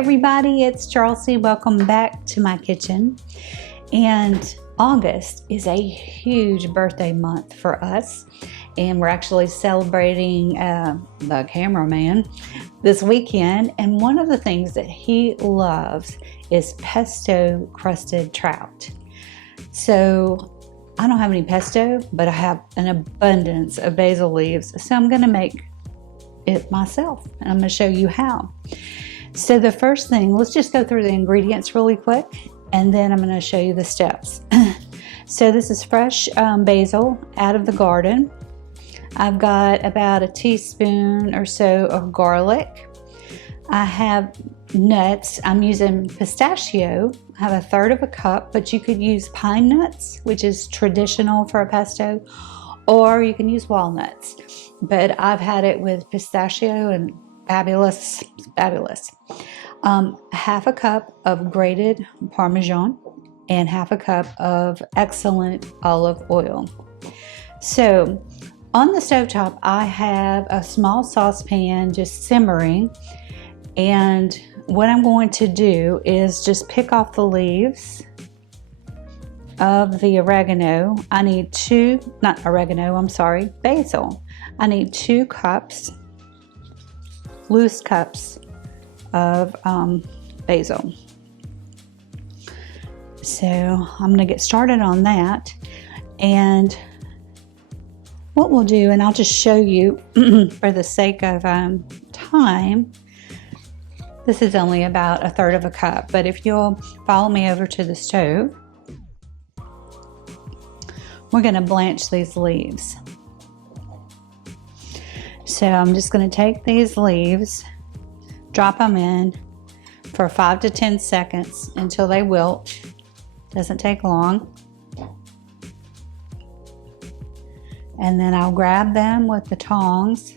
everybody, it's Chelsea. Welcome back to my kitchen. And August is a huge birthday month for us, and we're actually celebrating the cameraman this weekend. And one of the things that he loves is pesto crusted trout. So I don't have any pesto, but I have an abundance of basil leaves, so I'm going to make it myself, and I'm going to show you how. So the first thing, let's just go through the ingredients really quick, and then I'm going to show you the steps. So this is fresh basil out of the garden. I've got about a teaspoon or so of garlic. I have nuts. I'm using pistachio. I have 1/3 cup, but you could use pine nuts, which is traditional for a pesto, or you can use walnuts. But I've had it with pistachio and fabulous. 1/2 cup of grated Parmesan and 1/2 cup of excellent olive oil. So on the stovetop, I have a small saucepan just simmering, and what I'm going to do is just pick off the leaves of the oregano. I need basil. I need 2 cups, loose cups of basil. So I'm gonna get started on that. And what we'll do, and I'll just show you for the sake of time, this is only about 1/3 cup, but if you'll follow me over to the stove, we're gonna blanch these leaves. So I'm just gonna take these leaves, drop them in for 5 to 10 seconds until they wilt. Doesn't take long. And then I'll grab them with the tongs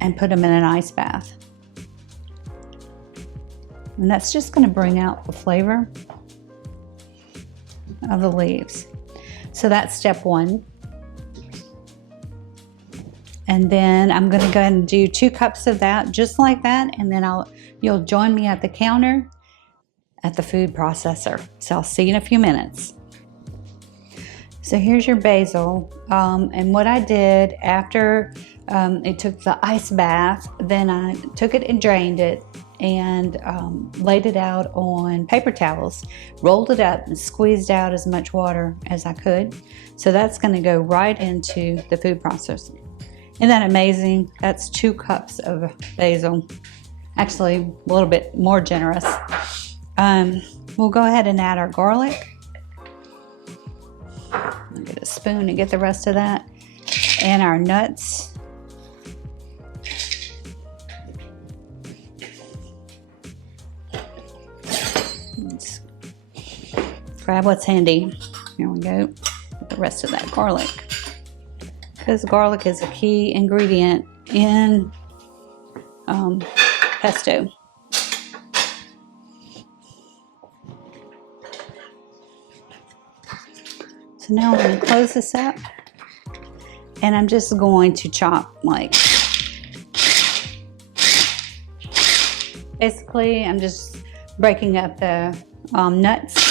and put them in an ice bath. And that's just going to bring out the flavor of the leaves. So that's step 1. And then I'm going to go ahead and do 2 cups of that, just like that. And then you'll join me at the counter at the food processor. So I'll see you in a few minutes. So here's your basil. And what I did after it took the ice bath, then I took it and drained it and laid it out on paper towels, rolled it up and squeezed out as much water as I could. So that's going to go right into the food processor. Isn't that amazing? That's 2 cups of basil. Actually, a little bit more generous. We'll go ahead and add our garlic. I'll get a spoon and get the rest of that. And our nuts. Let's grab what's handy. Here we go. The rest of that garlic. Because garlic is a key ingredient in pesto. So now I'm going to close this up, and I'm just going to chop basically I'm just breaking up the nuts.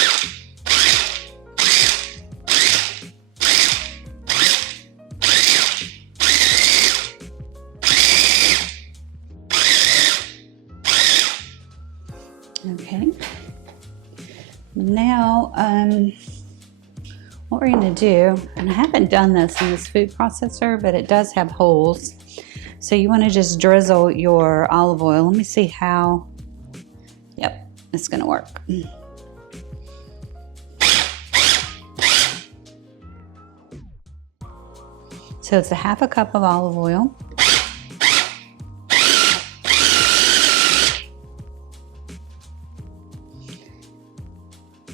Okay, now what we're going to do, and I haven't done this in this food processor, but it does have holes, so you want to just drizzle your olive oil. Let me see how, yep, it's going to work. So it's 1/2 cup of olive oil.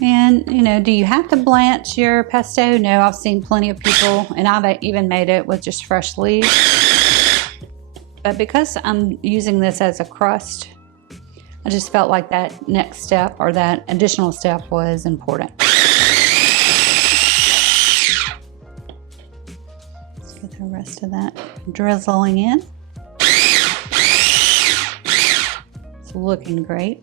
And, you know, do you have to blanch your pesto? No, I've seen plenty of people, and I've even made it with just fresh leaves. But because I'm using this as a crust, I just felt like that next step, or that additional step, was important. Let's get the rest of that drizzling in. looking great.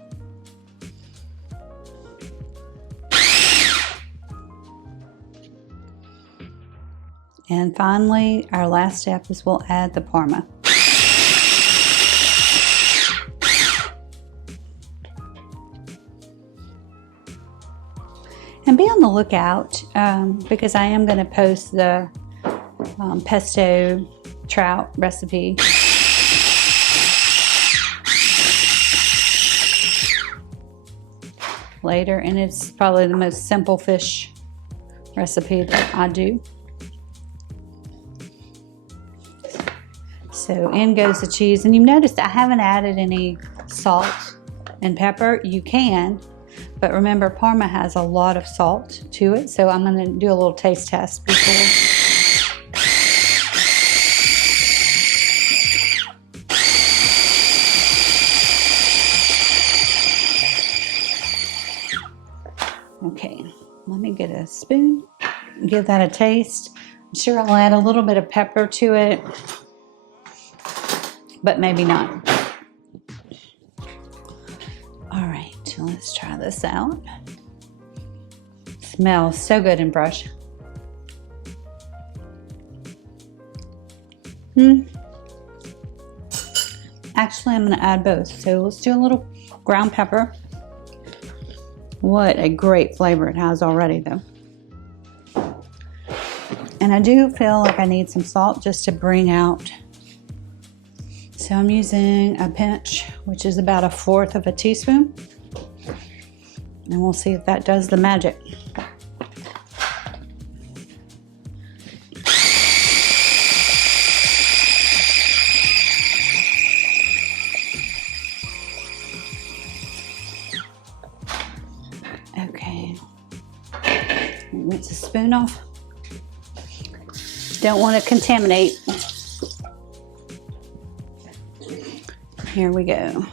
And finally, our last step is we'll add the Parma. And be on the lookout because I am going to post the pesto trout recipe. Later, and it's probably the most simple fish recipe that I do. So in goes the cheese, and you've noticed I haven't added any salt and pepper. You can, but remember Parma has a lot of salt to it, so I'm going to do a little taste test before. Okay, let me get a spoon, give that a taste. I'm sure I'll add a little bit of pepper to it, but maybe not. All right, let's try this out. Smells so good in brush. Actually, I'm gonna add both. So let's do a little ground pepper. What a great flavor it has already though. And I do feel like I need some salt just to bring out. So I'm using a pinch, which is about 1/4 of a teaspoon. And we'll see if that does the magic. Okay. Rinse the spoon off. Don't want to contaminate. Here we go.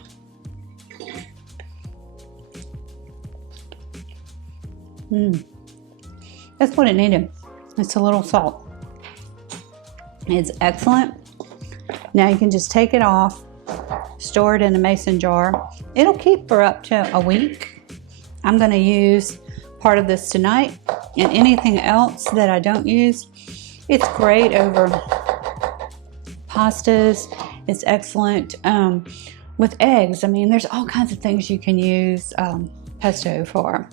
That's what it needed. It's a little salt. It's excellent. Now you can just take it off, store it in a mason jar. It'll keep for up to a week. I'm going to use part of this tonight, and anything else that I don't use, it's great over pastas. It's excellent with eggs. I mean, there's all kinds of things you can use pesto for.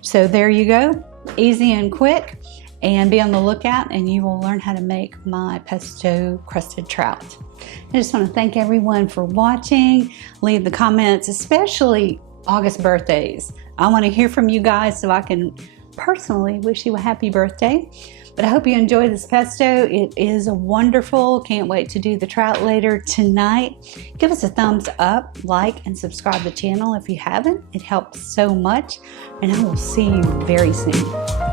So there you go, easy and quick, and be on the lookout and you will learn how to make my pesto crusted trout. I just want to thank everyone for watching. Leave the comments, especially August birthdays. I want to hear from you guys so I can personally wish you a happy birthday. But I hope you enjoy this pesto. It is wonderful. Can't wait to do the trout later tonight. Give us a thumbs up, like, and subscribe to the channel if you haven't. It helps so much. And I will see you very soon.